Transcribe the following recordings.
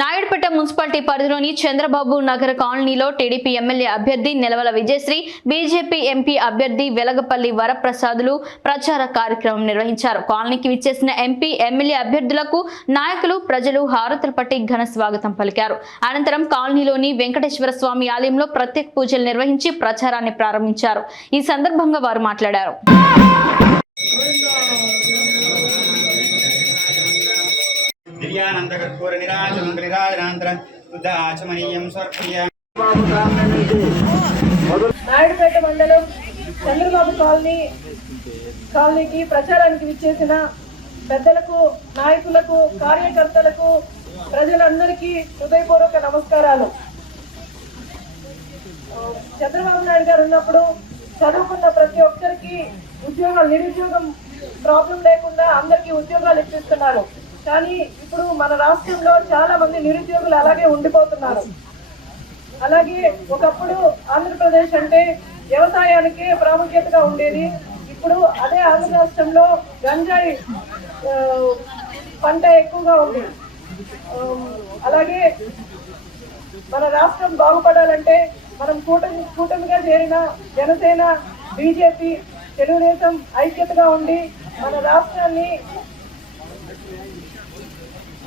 Naidupeta municipality పరిధిలోని చంద్రబాబు నగర్ కాలనీలో TDP MLA అభ్యర్థి నిలవల విజయశ్రీ బీజేపీ ఎంపీ అభ్యర్థి వెలగపల్లి వరప్రసాదులు ప్రచార కార్యక్రమం నిర్వహించారు. కాలనీకి విచ్చేసిన ఎంపీ ఎమ్మెల్యే అభ్యర్థులకు నాయకులు ప్రజలు హారతులు పట్టి ఘన స్వాగతం పలికారు. అనంతరం కాలనీలోని వెంకటేశ్వర స్వామి ఆలయంలో ప్రత్యేక పూజలు నిర్వహించి ప్రచారాన్ని ప్రారంభించారు. ఈ సందర్భంగా వారు మాట్లాడారు. దివ్యానందకర్పూర నిరాజనం నిరాజనాంతర స్వర్గీయ. నాయుడుపేట మండలం చంద్రబాబు కాలనీ కాలనీకి ప్రచారానికి విచ్చేసిన పెద్దలకు నాయకులకు కార్యకర్తలకు ప్రజలందరికీ హృదయపూర్వక నమస్కారాలు. చంద్రబాబు నాయుడు గారు ఉన్నప్పుడు చదువుకున్న ప్రతి ఒక్కరికి ఉద్యోగాలు నిరుద్యోగం ప్రాబ్లం లేకుండా అందరికీ ఉద్యోగాలు ఇప్పిస్తున్నారు. కానీ ఇప్పుడు మన రాష్ట్రంలో చాలా మంది నిరుద్యోగులు అలాగే ఉండిపోతున్నారు. అలాగే ఒకప్పుడు ఆంధ్రప్రదేశ్ అంటే వ్యవసాయానికి ప్రాముఖ్యతగా ఉండేది. ఇప్పుడు అదే ఆంధ్ర రాష్ట్రంలో గంజాయి పంట ఎక్కువగా ఉంది. అలాగే మన రాష్ట్రం బాగుపడాలంటే మనం కూటమి కూటమిగా చేరిన జనసేన బీజేపీ తెలుగుదేశం ఐక్యతగా ఉండి మన రాష్ట్రాన్ని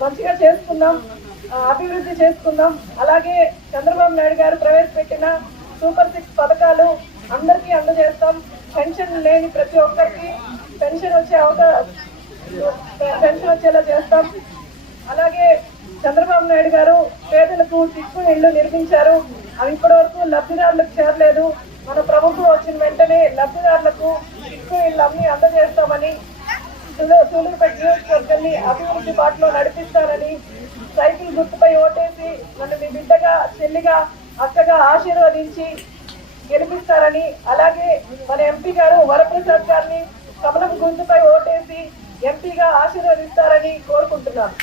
మంచిగా చేసుకుందాం అభివృద్ధి చేసుకుందాం. అలాగే చంద్రబాబు నాయుడు గారు ప్రవేశపెట్టిన సూపర్ సిక్స్ పథకాలు అందరికీ అందజేస్తాం. పెన్షన్ లేని ప్రతి ఒక్కరికి పెన్షన్ వచ్చే అవకాశం పెన్షన్ వచ్చేలా చేస్తాం. అలాగే చంద్రబాబు నాయుడు గారు పేదలకు టిక్కు ఇళ్ళు నిర్మించారు. అవి ఇప్పటివరకు లబ్ధిదారులకు చేరలేదు. మన ప్రభుత్వం వచ్చిన వెంటనే లబ్ధిదారులకు టిక్కు ఇళ్ళు అన్ని అందజేస్తామని సూలూరుపేట నియోజకవర్గాన్ని అభివృద్ధి బాటలో నడిపిస్తానని సైకిల్ గుర్తుపై ఓటేసి నన్ను మీ బిడ్డగా చెల్లిగా అక్కగా ఆశీర్వదించి గెలిపిస్తారని అలాగే మన ఎంపీ గారు వరప్రసాద్ గారిని కమలం గుర్తుపై ఓటేసి ఎంపీగా ఆశీర్వదిస్తారని కోరుకుంటున్నాను.